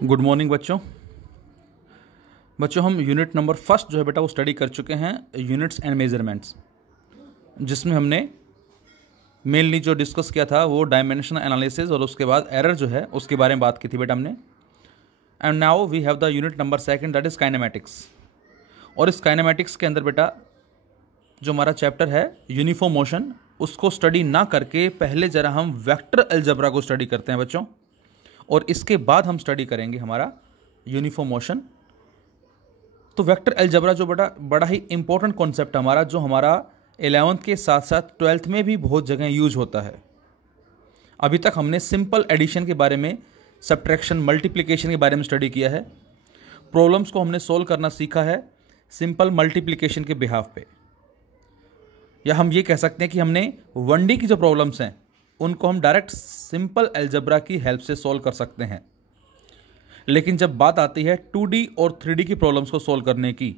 Good morning बच्चों हम unit number first जो है बेटा वो स्टडी कर चुके हैं, यूनिट्स एंड मेजरमेंट्स, जिसमें हमने मेनली जो डिस्कस किया था वो डायमेंशनल एनालिसिस और उसके बाद एरर जो है उसके बारे में बात की थी बेटा हमने। And now we have the unit number second, that is kinematics. और इस काइनेमेटिक्स के अंदर बेटा जो हमारा चैप्टर है यूनिफॉर्म मोशन, उसको स्टडी ना करके पहले ज़रा हम वेक्टर अलजेब्रा को स्टडी करते हैं बच्चों, और इसके बाद हम स्टडी करेंगे हमारा यूनिफॉर्म मोशन। तो वेक्टर अलजेब्रा जो बड़ा ही इंपॉर्टेंट कॉन्सेप्ट हमारा, जो हमारा 11th के साथ साथ 12th में भी बहुत जगह यूज होता है। अभी तक हमने सिंपल एडिशन के बारे में, सब्ट्रैक्शन, मल्टीप्लिकेशन के बारे में स्टडी किया है। प्रॉब्लम्स को हमने सोल्व करना सीखा है सिंपल मल्टीप्लिकेशन के बिहाफ पे, या हम ये कह सकते हैं कि हमने 1D की जो प्रॉब्लम्स हैं उनको हम डायरेक्ट सिंपल अलजेब्रा की हेल्प से सोल्व कर सकते हैं। लेकिन जब बात आती है 2D और 3D की प्रॉब्लम्स को सोल्व करने की,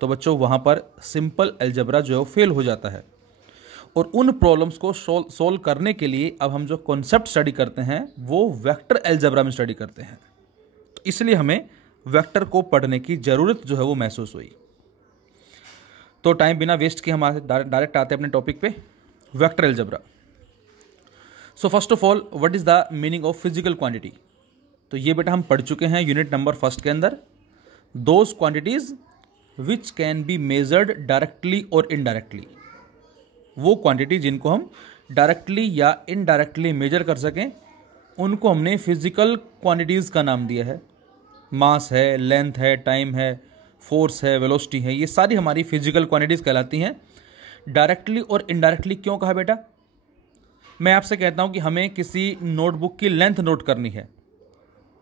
तो बच्चों वहाँ पर सिंपल अलजेब्रा जो है वो फेल हो जाता है। और उन प्रॉब्लम्स को सोल्व करने के लिए अब हम जो कॉन्सेप्ट स्टडी करते हैं वो वेक्टर अलजेब्रा में स्टडी करते हैं। तो इसलिए हमें वेक्टर को पढ़ने की ज़रूरत जो है वो महसूस हुई। तो टाइम बिना वेस्ट किए हमारे डायरेक्ट आते हैं अपने टॉपिक पे, vector algebra. So first of all, what is the meaning of physical quantity? तो ये बेटा हम पढ़ चुके हैं यूनिट नंबर फर्स्ट के अंदर। Those quantities which can be measured directly और इनडायरेक्टली, वो क्वांटिटी जिनको हम डायरेक्टली या इनडायरेक्टली मेजर कर सकें उनको हमने फिजिकल क्वांटिटीज़ का नाम दिया है। मास है, लेंथ है, टाइम है, फोर्स है, वेलोसिटी है, ये सारी हमारी फिजिकल क्वांटिटीज़ कहलाती हैं। डायरेक्टली और इनडायरेक्टली क्यों कहा बेटा? मैं आपसे कहता हूं कि हमें किसी नोटबुक की लेंथ नोट करनी है,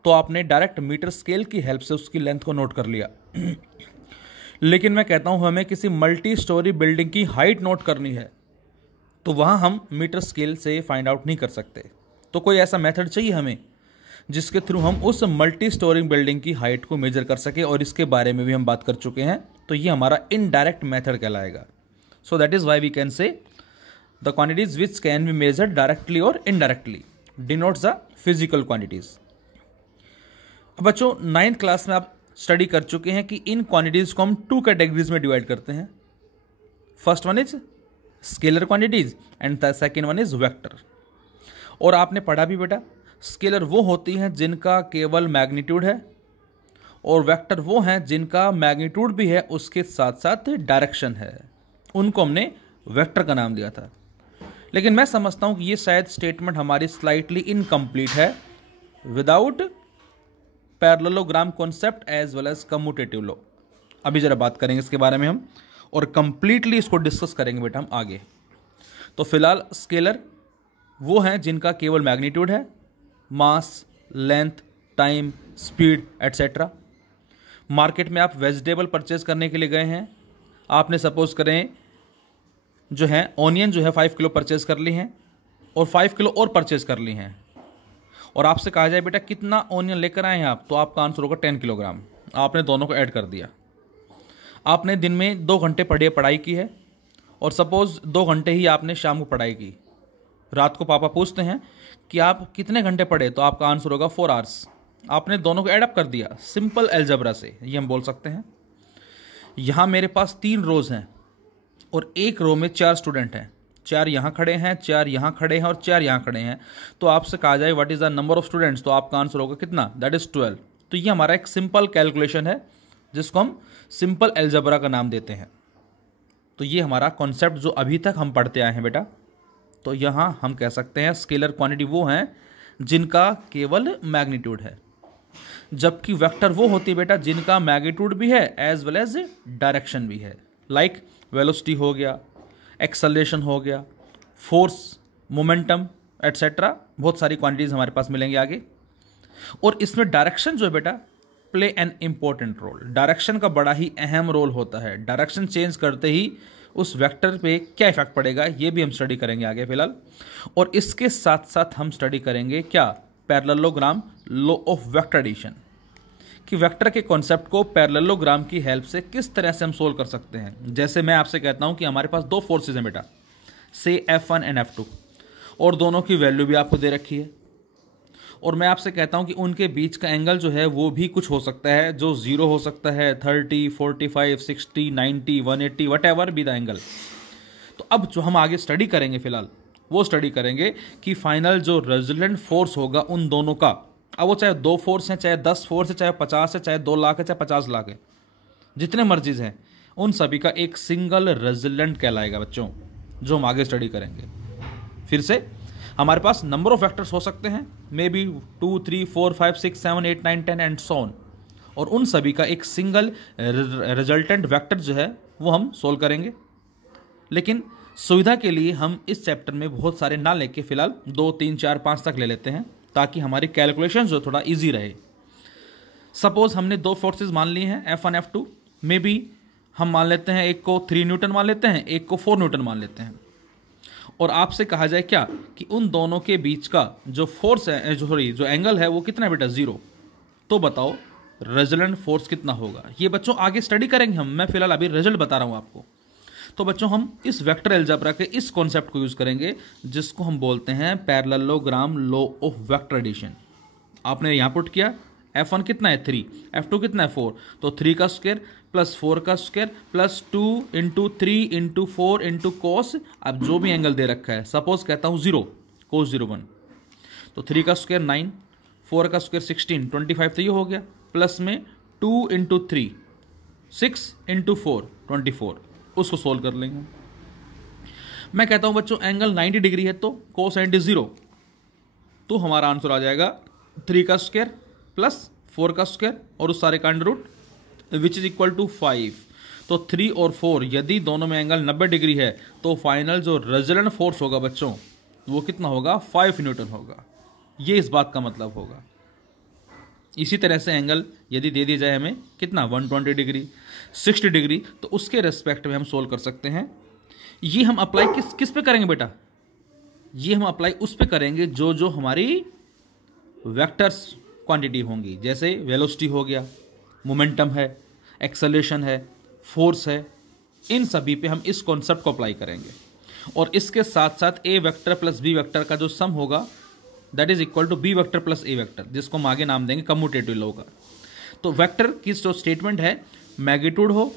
तो आपने डायरेक्ट मीटर स्केल की हेल्प से उसकी लेंथ को नोट कर लिया। लेकिन मैं कहता हूं हमें किसी मल्टी स्टोरी बिल्डिंग की हाइट नोट करनी है, तो वहां हम मीटर स्केल से फाइंड आउट नहीं कर सकते। तो कोई ऐसा मेथड चाहिए हमें जिसके थ्रू हम उस मल्टी स्टोरी बिल्डिंग की हाइट को मेजर कर सके, और इसके बारे में भी हम बात कर चुके हैं। तो ये हमारा इनडायरेक्ट मेथड कहलाएगा। So that is why we can say the quantities which can be measured directly और indirectly denotes the physical quantities. अब बच्चों 9th क्लास में आप स्टडी कर चुके हैं कि इन क्वांटिटीज को हम 2 कैटेगरीज में डिवाइड करते हैं। First one is scalar quantities and the second one is vector. और आपने पढ़ा भी बेटा, स्केलर वो होती हैं जिनका केवल मैग्नीट्यूड है, और वेक्टर वो हैं जिनका मैग्नीट्यूड भी है उसके साथ साथ डायरेक्शन है। उनको हमने वेक्टर का नाम दिया था। लेकिन मैं समझता हूं कि ये शायद स्टेटमेंट हमारी स्लाइटली इनकम्प्लीट है without parallelogram concept as well as commutative law. अभी जरा बात करेंगे इसके बारे में हम, और कंप्लीटली इसको डिस्कस करेंगे बेटा हम आगे। तो फिलहाल स्केलर वो हैं जिनका केवल मैग्नीट्यूड है, mass, length, time, speed etcetera. Market में आप वेजिटेबल परचेज करने के लिए गए हैं, आपने सपोज करें जो है ऑनियन जो है 5 किलो परचेज कर ली हैं, और 5 किलो और परचेज कर ली हैं, और आपसे कहा जाए बेटा कितना ऑनियन लेकर आए हैं आप, तो आपका आंसर होगा 10 किलोग्राम। आपने दोनों को ऐड कर दिया। आपने दिन में 2 घंटे पढ़ाई की है, और सपोज 2 घंटे ही आपने शाम को पढ़ाई की। रात को पापा पूछते हैं कि आप कितने घंटे पढ़े, तो आपका आंसर होगा 4 आवर्स। आपने दोनों को ऐड अप कर दिया सिंपल अलजेब्रा से, ये हम बोल सकते हैं। यहाँ मेरे पास 3 रोज़ हैं, और एक रो में 4 स्टूडेंट हैं। 4 यहाँ खड़े हैं, 4 यहाँ खड़े हैं, और 4 यहाँ खड़े हैं। तो आपसे कहा जाए what is the number of students, तो आपका आंसर होगा कितना? That is 12। तो ये हमारा एक सिंपल कैलकुलेशन है जिसको हम सिंपल अलजेब्रा का नाम देते हैं। तो ये हमारा कॉन्सेप्ट जो अभी तक हम पढ़ते आए हैं बेटा। तो यहाँ हम कह सकते हैं स्केलर क्वांटिटी वो हैं जिनका केवल मैग्नीट्यूड है, जबकि वेक्टर वो होती है बेटा जिनका मैग्नीट्यूड भी है एज वेल एज डायरेक्शन भी है। लाइक वेलोसिटी हो गया, एक्सेलरेशन हो गया, फोर्स, मोमेंटम एट्सेट्रा। बहुत सारी क्वांटिटीज हमारे पास मिलेंगे आगे। और इसमें डायरेक्शन जो है बेटा play an important role. Direction का बड़ा ही अहम रोल होता है। डायरेक्शन चेंज करते ही उस वेक्टर पे क्या इफेक्ट पड़ेगा, ये भी हम स्टडी करेंगे आगे फिलहाल। और इसके साथ साथ हम स्टडी करेंगे क्या? Parallelogram law of vector addition, कि वेक्टर के कॉन्सेप्ट को पैरेललोग्राम की हेल्प से किस तरह से हम सोल्व कर सकते हैं। जैसे मैं आपसे कहता हूं कि हमारे पास 2 फोर्सेज हैं बेटा, से F1 एंड F2, और दोनों की वैल्यू भी आपको दे रखी है, और मैं आपसे कहता हूं कि उनके बीच का एंगल जो है वो भी कुछ हो सकता है, जो 0 हो सकता है, 30, 45, 60, 90, 180, what ever be the angle. तो अब जो हम आगे स्टडी करेंगे फिलहाल वो स्टडी करेंगे कि फाइनल जो रिजल्टेंट फोर्स होगा उन दोनों का, अब वो चाहे 2 फोर्स हैं, चाहे 10 फोर्स है, चाहे 50 है, चाहे 2 लाख है, चाहे 50 लाख है, जितने मर्जीज हैं, उन सभी का एक सिंगल रिजल्टेंट कहलाएगा बच्चों, जो हम आगे स्टडी करेंगे। फिर से हमारे पास नंबर ऑफ वेक्टर्स हो सकते हैं, may be 2, 3, 4, 5, 6, 7, 8, 9, 10 and so on, और उन सभी का एक सिंगल रिजल्टेंट वेक्टर जो है वो हम सोल्व करेंगे। लेकिन सुविधा के लिए हम इस चैप्टर में बहुत सारे ना लेके फिलहाल 2, 3, 4, 5 तक ले लेते हैं, ताकि हमारी कैलकुलेशन जो थोड़ा इजी रहे। सपोज हमने 2 फोर्सेस मान ली हैं, F1, F2, मे बी हम मान लेते हैं एक को 3 न्यूटन मान लेते हैं, एक को 4 न्यूटन मान लेते हैं, और आपसे कहा जाए क्या कि उन दोनों के बीच का जो फोर्स है, जो एंगल है वो कितना है बेटा, 0, तो बताओ रिजल्टेंट फोर्स कितना होगा। ये बच्चों आगे स्टडी करेंगे हम, मैं फिलहाल अभी रिजल्ट बता रहा हूं आपको। तो बच्चों हम इस वेक्टर अलजेब्रा के इस कॉन्सेप्ट को यूज करेंगे, जिसको हम बोलते हैं parallelogram law of vector addition. आपने यहां पुट किया, F1 कितना है 3, F2 कितना है 4, तो 3 का स्क्वायर प्लस 4 का square plus 2 into 3 into 4 into cos, अब जो भी एंगल दे रखा है, सपोज कहता हूं 0, कोस 01, तो 3 का स्क्वायर 9, 4 का स्क्वायर 16, 25, तो ये हो गया, प्लस में 2 इंटू 3, 6 इंटू 4, 24, उसको सोल्व कर लेंगे। मैं कहता हूं बच्चों एंगल 90 डिग्री है, तो कोस 90 0, तो हमारा आंसर आ जाएगा 3 का स्क्वायर प्लस 4 का स्क्वायर और उस सारे का under root, which is equal to 5। तो 3 और 4 यदि दोनों में एंगल 90 डिग्री है, तो फाइनल जो रिजल्टेंट फोर्स होगा बच्चों वो कितना होगा, 5 न्यूटन होगा। ये इस बात का मतलब होगा। इसी तरह से एंगल यदि दे दिया जाए हमें कितना, 120 डिग्री, 60 डिग्री, तो उसके रेस्पेक्ट में हम सोल्व कर सकते हैं। ये हम अप्लाई किस पे करेंगे बेटा, ये हम अप्लाई उस पे करेंगे जो जो हमारी वेक्टर्स क्वांटिटी होंगी, जैसे वेलोसिटी हो गया, मोमेंटम है, एक्सेलरेशन है, फोर्स है, इन सभी पे हम इस कॉन्सेप्ट को अप्लाई करेंगे। और इसके साथ साथ A vector plus B vector का जो सम होगा that is equal to B vector plus A vector, जिसको हम आगे नाम देंगे कम्यूटेटिव लॉ का। तो वेक्टर की जो स्टेटमेंट है, मैग्नीट्यूड हो,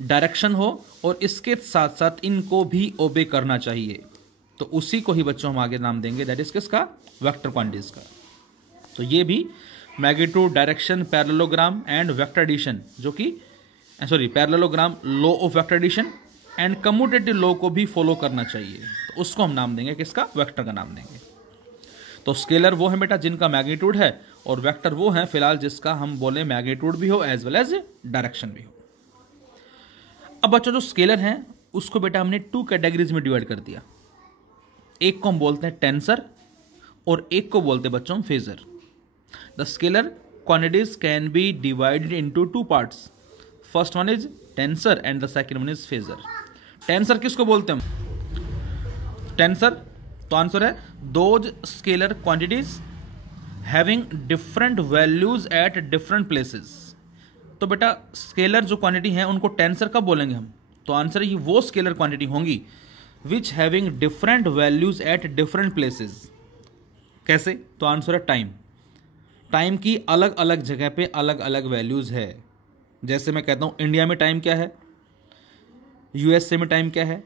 डायरेक्शन हो, और इसके साथ साथ इनको भी ओबे करना चाहिए, तो उसी को ही बच्चों हम आगे नाम देंगे दैट इज किसका, वेक्टर क्वांटिटीज का। तो ये भी magnitude, direction, parallelogram and vector addition, जो कि parallelogram law of vector addition and commutative law को भी फॉलो करना चाहिए, तो उसको हम नाम देंगे किसका, वेक्टर का नाम देंगे। तो स्केलर वो है बेटा जिनका मैग्नीट्यूड है, और वेक्टर वो है फिलहाल जिसका हम बोले मैग्नीट्यूड भी हो एज वेल एज डायरेक्शन भी हो। अब बच्चों जो स्केलर हैं उसको बेटा हमने 2 कैटेगरीज में डिवाइड कर दिया, एक को हम बोलते हैं टेंसर और एक को बोलते हैं बच्चों phasor. The scalar quantities can be divided into 2 parts, first one is tensor and the second one is phasor. Tensor किसको बोलते हैं हम, टेंसर, तो आंसर है those scalar quantities having different values at different places. तो बेटा scalar जो quantity है उनको टेंसर कब बोलेंगे हम, तो आंसर ये वो स्केलर क्वांटिटी होंगी which having different values at different places. कैसे, तो आंसर है टाइम, टाइम की अलग अलग जगह पे अलग अलग वैल्यूज है। जैसे मैं कहता हूँ इंडिया में टाइम क्या है, यूएसए में टाइम क्या है,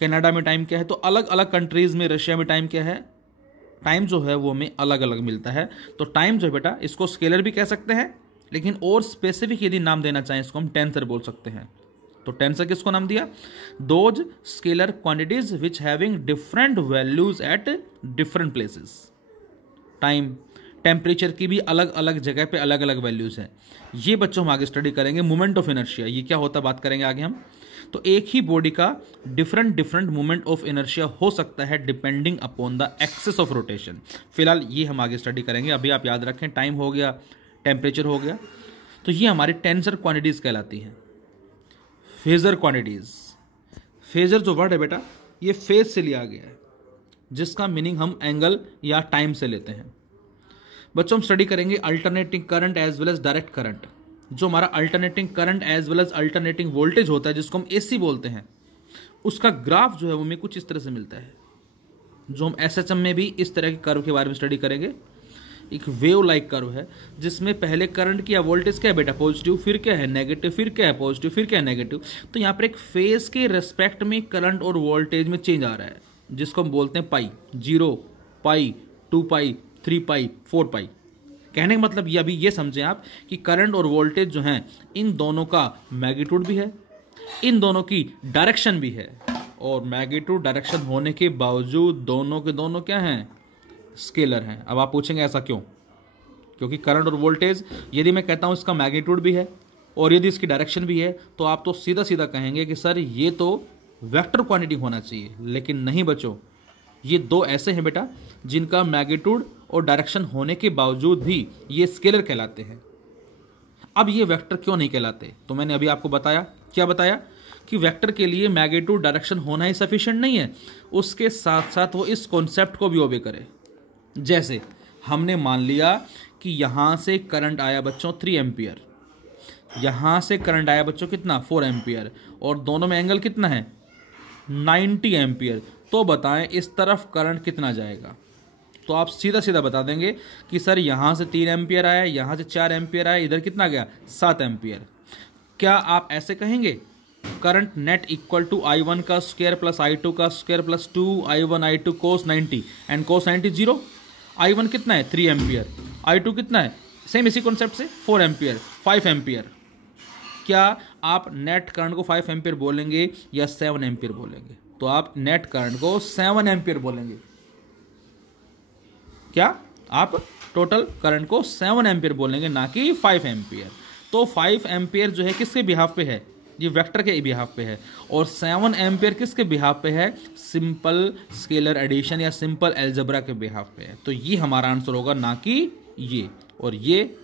कनाडा में टाइम क्या है, तो अलग अलग कंट्रीज में, रशिया में टाइम क्या है, टाइम जो है वो हमें अलग अलग मिलता है। तो टाइम जो है बेटा इसको स्केलर भी कह सकते हैं, लेकिन और स्पेसिफिक यदि नाम देना चाहें इसको हम टेंसर बोल सकते हैं। तो टेंसर किसको नाम दिया, those scalar quantities which having different values at different places. Time, temperature की भी अलग अलग जगह पे अलग अलग वैल्यूज हैं। ये बच्चों हम आगे स्टडी करेंगे। मोमेंट ऑफ इनर्शिया ये क्या होता है बात करेंगे आगे हम। तो एक ही बॉडी का डिफरेंट मोमेंट ऑफ इनर्शिया हो सकता है depending upon the axis of rotation. फिलहाल ये हम आगे स्टडी करेंगे। अभी आप याद रखें टाइम हो गया, टेम्परेचर हो गया, तो ये हमारी टेंसर क्वांटिटीज कहलाती हैं। फेजर क्वांटिटीज, फेजर जो वर्ड है बेटा ये फेज से लिया गया है, जिसका मीनिंग हम एंगल या टाइम से लेते हैं। बच्चों हम स्टडी करेंगे alternating current as well as direct current. जो हमारा alternating current as well as alternating voltage होता है, जिसको हम एसी बोलते हैं, उसका ग्राफ जो है वो हमें कुछ इस तरह से मिलता है। जो हम एसएचएम में भी इस तरह के कर्व के बारे में स्टडी करेंगे। एक वेव लाइक कर्व है जिसमें पहले करंट की या वोल्टेज क्या है बेटा, पॉजिटिव, फिर क्या है नेगेटिव, फिर क्या है पॉजिटिव, फिर क्या है नेगेटिव। तो यहाँ पर एक फेज के रेस्पेक्ट में करंट और वोल्टेज में चेंज आ रहा है, जिसको हम बोलते हैं पाई, 0 पाई, 2 पाई, 3 पाई, 4 पाई। कहने का मतलब ये, अभी ये समझें आप कि करंट और वोल्टेज जो हैं इन दोनों का मैग्नीट्यूड भी है, इन दोनों की डायरेक्शन भी है, और मैग्नीट्यूड डायरेक्शन होने के बावजूद दोनों के दोनों क्या हैं, स्केलर हैं। अब आप पूछेंगे ऐसा क्यों? क्योंकि करंट और वोल्टेज यदि मैं कहता हूं इसका मैग्नीट्यूड भी है और यदि इसकी डायरेक्शन भी है तो आप तो सीधा सीधा कहेंगे कि सर ये तो वेक्टर क्वांटिटी होना चाहिए, लेकिन नहीं बच्चों, ये दो ऐसे हैं बेटा जिनका मैग्नीट्यूड और डायरेक्शन होने के बावजूद भी ये स्केलर कहलाते हैं। अब ये वेक्टर क्यों नहीं कहलाते? तो मैंने अभी आपको बताया, क्या बताया, कि वेक्टर के लिए मैग्नीट्यूड डायरेक्शन होना ही सफिशिएंट नहीं है, उसके साथ साथ वो इस कॉन्सेप्ट को भी ओबे करे। जैसे हमने मान लिया कि यहां से करंट आया बच्चों 3 एम्पियर, यहां से करंट आया बच्चों कितना, 4 एम्पियर, और दोनों में एंगल कितना है, 90 एम्पियर। तो बताएं इस तरफ करंट कितना जाएगा? तो आप सीधा सीधा बता देंगे कि सर यहां से 3 एम्पियर आया, यहां से 4 एम्पियर आया, इधर कितना गया, 7 एम्पियर। क्या आप ऐसे कहेंगे, current net equal to I1 का स्क्वायर प्लस I2 का square plus 2I1 I2 cos 90 and cos 90 0? I1 कितना है, 3 एम्पियर, I2 कितना है, सेम इसी कॉन्सेप्ट से 4 एम्पियर, 5 एम्पियर। क्या आप नेट करंट को 5 एम्पियर बोलेंगे या 7 एम्पियर बोलेंगे? तो आप नेट करंट को 7 एम्पियर बोलेंगे। क्या आप टोटल करंट को 7 एम्पियर बोलेंगे, ना कि 5 एम्पियर। तो 5 एम्पियर जो है किसके बिहाफ पे है, ये वेक्टर के बिहाफ पे है, और 7 एम्पियर किसके बिहाफ पे है, सिंपल स्केलर एडिशन या सिंपल अलजेब्रा के बिहाफ पे है। तो ये हमारा आंसर होगा, ना कि ये। और ये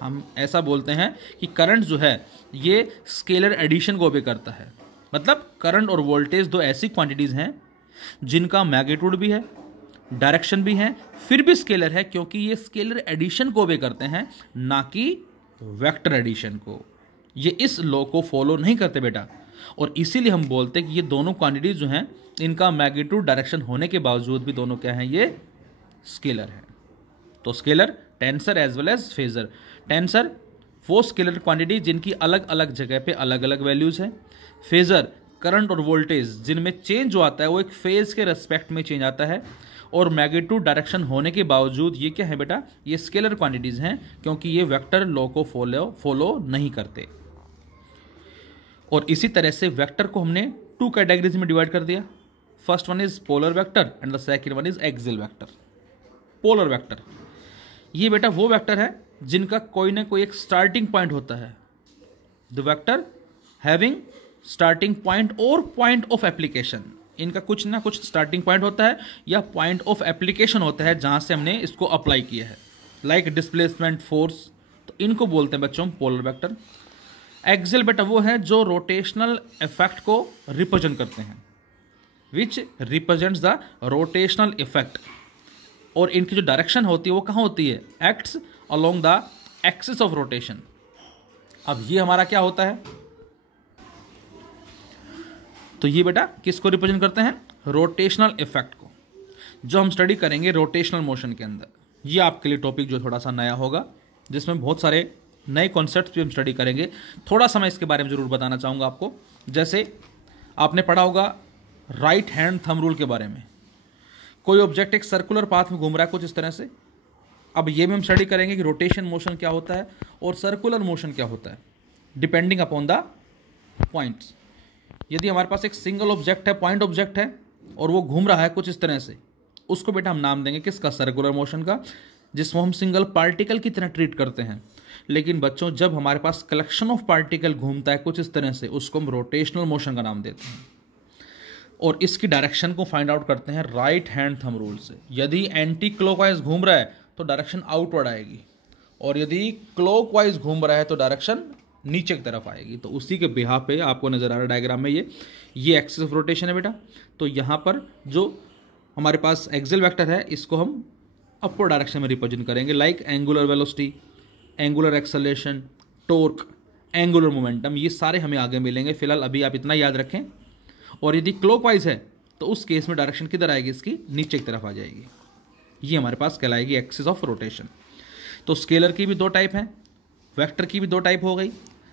हम ऐसा बोलते हैं कि करंट जो है ये स्केलर एडिशन को ओबे करता है। मतलब करंट और वोल्टेज दो ऐसी क्वांटिटीज हैं जिनका मैग्नीट्यूड भी है, डायरेक्शन भी है, फिर भी स्केलर है, क्योंकि ये स्केलर एडिशन को ओबे करते हैं, ना कि वेक्टर एडिशन को। ये इस लॉ को फॉलो नहीं करते बेटा, और इसीलिए हम बोलते हैं कि ये दोनों क्वांटिटीज जो हैं इनका मैग्नीट्यूड डायरेक्शन होने के बावजूद भी दोनों क्या हैं, ये स्केलर है। तो scalar, tensor as well as phasor. Tensor वो स्केलर क्वांटिटी जिनकी अलग अलग जगह पे अलग अलग वैल्यूज हैं। फेजर करंट और वोल्टेज जिनमें चेंज जो आता है वो एक फेज के रेस्पेक्ट में चेंज आता है, और मैग्नीट्यूड डायरेक्शन होने के बावजूद ये क्या है बेटा, ये स्केलर क्वांटिटीज हैं, क्योंकि ये वेक्टर लॉ को फॉलो नहीं करते। और इसी तरह से वेक्टर को हमने 2 कैटेगरीज में डिवाइड कर दिया। First one is polar vector and the second one is axial vector. Polar vector ये बेटा वो वेक्टर है जिनका कोई ना कोई एक स्टार्टिंग पॉइंट होता है। The vector having starting point और पॉइंट ऑफ एप्लीकेशन, इनका कुछ ना कुछ स्टार्टिंग पॉइंट होता है या पॉइंट ऑफ एप्लीकेशन होता है जहां से हमने इसको अप्लाई किया है, लाइक डिस्प्लेसमेंट, फोर्स। तो इनको बोलते हैं बच्चों पोलर वेक्टर। एक्सियल बेटा वो है जो रोटेशनल इफेक्ट को रिप्रेजेंट करते हैं, विच रिप्रेजेंट्स द रोटेशनल इफेक्ट, और इनकी जो डायरेक्शन होती है वो कहाँ होती है, acts along the axis of rotation. अब ये हमारा क्या होता है, तो ये बेटा किसको रिप्रेजेंट करते हैं, रोटेशनल इफेक्ट को, जो हम स्टडी करेंगे रोटेशनल मोशन के अंदर। ये आपके लिए टॉपिक जो थोड़ा सा नया होगा, जिसमें बहुत सारे नए कॉन्सेप्ट्स भी हम स्टडी करेंगे। थोड़ा सा मैं इसके बारे में जरूर बताना चाहूँगा आपको। जैसे आपने पढ़ा होगा राइट हैंड थंब रूल के बारे में। कोई ऑब्जेक्ट एक सर्कुलर पाथ में घूम रहा है कुछ इस तरह से। अब ये भी हम स्टडी करेंगे कि रोटेशन मोशन क्या होता है और सर्कुलर मोशन क्या होता है, डिपेंडिंग अपॉन द पॉइंट्स। यदि हमारे पास एक सिंगल ऑब्जेक्ट है, पॉइंट ऑब्जेक्ट है, और वो घूम रहा है कुछ इस तरह से, उसको बेटा हम नाम देंगे किसका, सर्कुलर मोशन का, जिसको हम सिंगल पार्टिकल की तरह ट्रीट करते हैं। लेकिन बच्चों जब हमारे पास कलेक्शन ऑफ पार्टिकल घूमता है कुछ इस तरह से, उसको हम रोटेशनल मोशन का नाम देते हैं। और इसकी डायरेक्शन को फाइंड आउट करते हैं राइट हैंड थंब रूल से। यदि एंटी क्लॉकवाइज घूम रहा है तो डायरेक्शन आउटवर्ड आएगी, और यदि क्लॉकवाइज घूम रहा है तो डायरेक्शन नीचे की तरफ आएगी। तो उसी के बिहाफ पे आपको नजर आ रहा है डायग्राम में ये एक्सिस ऑफ रोटेशन है बेटा। तो यहाँ पर जो हमारे पास एक्सियल वेक्टर है इसको हम अपवर्ड डायरेक्शन में रिप्रेजेंट करेंगे, like angular velocity, angular acceleration, torque, angular momentum. ये सारे हमें आगे मिलेंगे, फिलहाल अभी आप इतना याद रखें। और यदि क्लॉकवाइज है तो उस केस में डायरेक्शन किधर आएगी, इसकी नीचे की तरफ आ जाएगी। ये हमारे पास कहलाएगी एक्सिस ऑफ रोटेशन। तो स्केलर की भी दो टाइप हैं, वेक्टर की भी दो टाइप हो गई,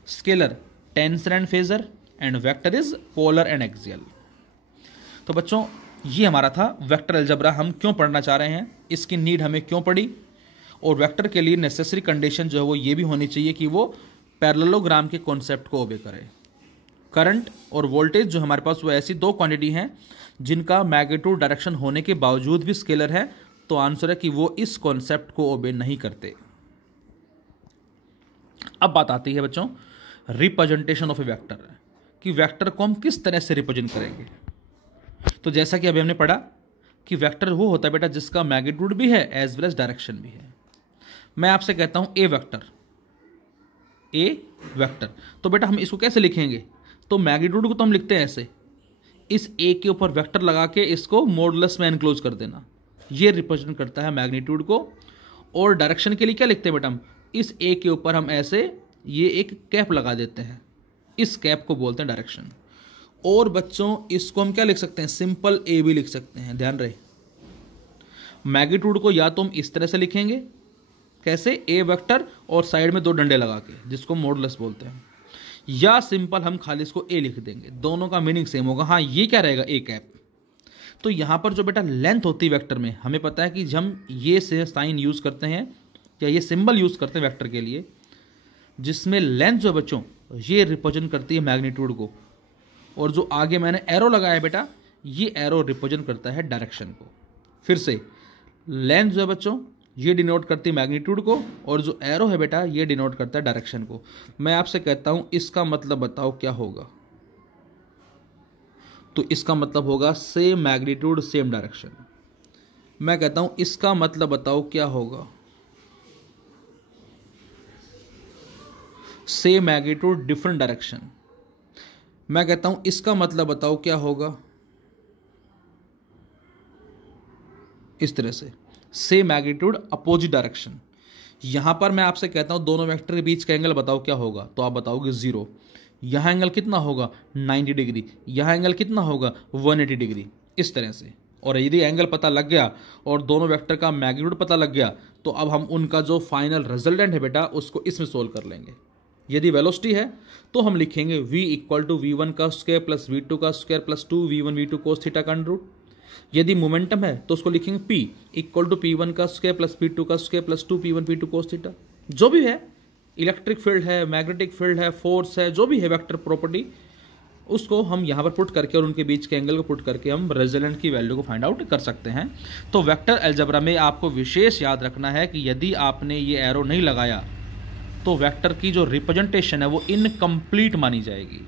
scalar tensor and phasor and vector is polar and axial. तो बच्चों ये हमारा था वेक्टर अलजेब्रा, हम क्यों पढ़ना चाह रहे हैं, इसकी नीड हमें क्यों पड़ी, और वेक्टर के लिए नेसेसरी कंडीशन जो है वो ये भी होनी चाहिए कि वो पैरेललोग्राम के कॉन्सेप्ट को ओबे करे। करंट और वोल्टेज जो हमारे पास वो ऐसी दो क्वांटिटी हैं जिनका मैग्नीट्यूड डायरेक्शन होने के बावजूद भी स्केलर है, तो आंसर है कि वो इस कॉन्सेप्ट को ओबे नहीं करते। अब बात आती है बच्चों रिप्रेजेंटेशन ऑफ ए वेक्टर, कि वेक्टर को हम किस तरह से रिप्रेजेंट करेंगे। तो जैसा कि अभी हमने पढ़ा कि वेक्टर वो होता है बेटा जिसका मैग्नीट्यूड भी है एज वेल एज डायरेक्शन भी है। मैं आपसे कहता हूं ए वेक्टर, तो बेटा हम इसको कैसे लिखेंगे, तो मैग्नीट्यूड को तो हम लिखते हैं ऐसे, इस ए के ऊपर वेक्टर लगा के इसको मॉडुलस में एनक्लोज कर देना, ये रिप्रेजेंट करता है मैग्नीट्यूड को। और डायरेक्शन के लिए क्या लिखते हैं बेटा हम, इस ए के ऊपर हम ऐसे ये एक कैप लगा देते हैं, इस कैप को बोलते हैं डायरेक्शन। और बच्चों इसको हम क्या लिख सकते हैं, सिंपल ए भी लिख सकते हैं, ध्यान रहे। मैग्नीट्यूड को या तो हम इस तरह से लिखेंगे, कैसे, ए वेक्टर और साइड में दो डंडे लगा के, जिसको मॉडुलस बोलते हैं, या सिंपल हम खाली इसको ए लिख देंगे, दोनों का मीनिंग सेम होगा। हाँ ये क्या रहेगा, ए कैप। तो यहाँ पर जो बेटा लेंथ होती है वेक्टर में, हमें पता है कि जब हम ये से साइन यूज़ करते हैं या ये सिंबल यूज़ करते हैं वेक्टर के लिए, जिसमें लेंथ जो बच्चों ये रिप्रेजेंट करती है मैग्नीट्यूड को, और जो आगे मैंने एरो लगाया बेटा, ये एरो रिप्रेजेंट करता है डायरेक्शन को। फिर से लेंथ जो है बच्चों ये डिनोट करती है मैग्नीट्यूड को, और जो एरो है बेटा ये डिनोट करता है डायरेक्शन को। मैं आपसे कहता हूं इसका मतलब बताओ क्या होगा, तो इसका मतलब होगा सेम मैग्नीट्यूड सेम डायरेक्शन। मैं कहता हूं इसका मतलब बताओ क्या होगा, सेम मैग्नीट्यूड डिफरेंट डायरेक्शन। मैं कहता हूं इसका मतलब बताओ क्या होगा, इस तरह से सेम मैग्नीट्यूड अपोजिट डायरेक्शन। यहां पर मैं आपसे कहता हूं दोनों वेक्टर के बीच का एंगल बताओ क्या होगा, तो आप बताओगे 0। यहां एंगल कितना होगा 90 डिग्री, यहां एंगल कितना होगा 180 डिग्री, इस तरह से। और यदि एंगल पता लग गया और दोनों वेक्टर का मैग्नीट्यूड पता लग गया, तो अब हम उनका जो फाइनल रिजल्टेंट है बेटा उसको इसमें सोल्व कर लेंगे। यदि वेलोसिटी है तो हम लिखेंगे v इक्वल टू v1 का स्क्वायर प्लस v2 का square plus 2v1 v2 cos theta का अंडर रूट। यदि मोमेंटम है तो उसको लिखेंगे p इक्वल टू p1 का स्क्वायर प्लस p2 का square plus 2p1 p2 cos theta. जो भी है, इलेक्ट्रिक फील्ड है, मैग्नेटिक फील्ड है, फोर्स है, जो भी है वेक्टर प्रॉपर्टी, उसको हम यहाँ पर पुट करके और उनके बीच के एंगल को पुट करके हम रिजल्टेंट की वैल्यू को फाइंड आउट कर सकते हैं। तो वेक्टर अलजेब्रा में आपको विशेष याद रखना है कि यदि आपने ये एरो नहीं लगाया तो वेक्टर की जो रिप्रेजेंटेशन है वो इनकम्प्लीट मानी जाएगी।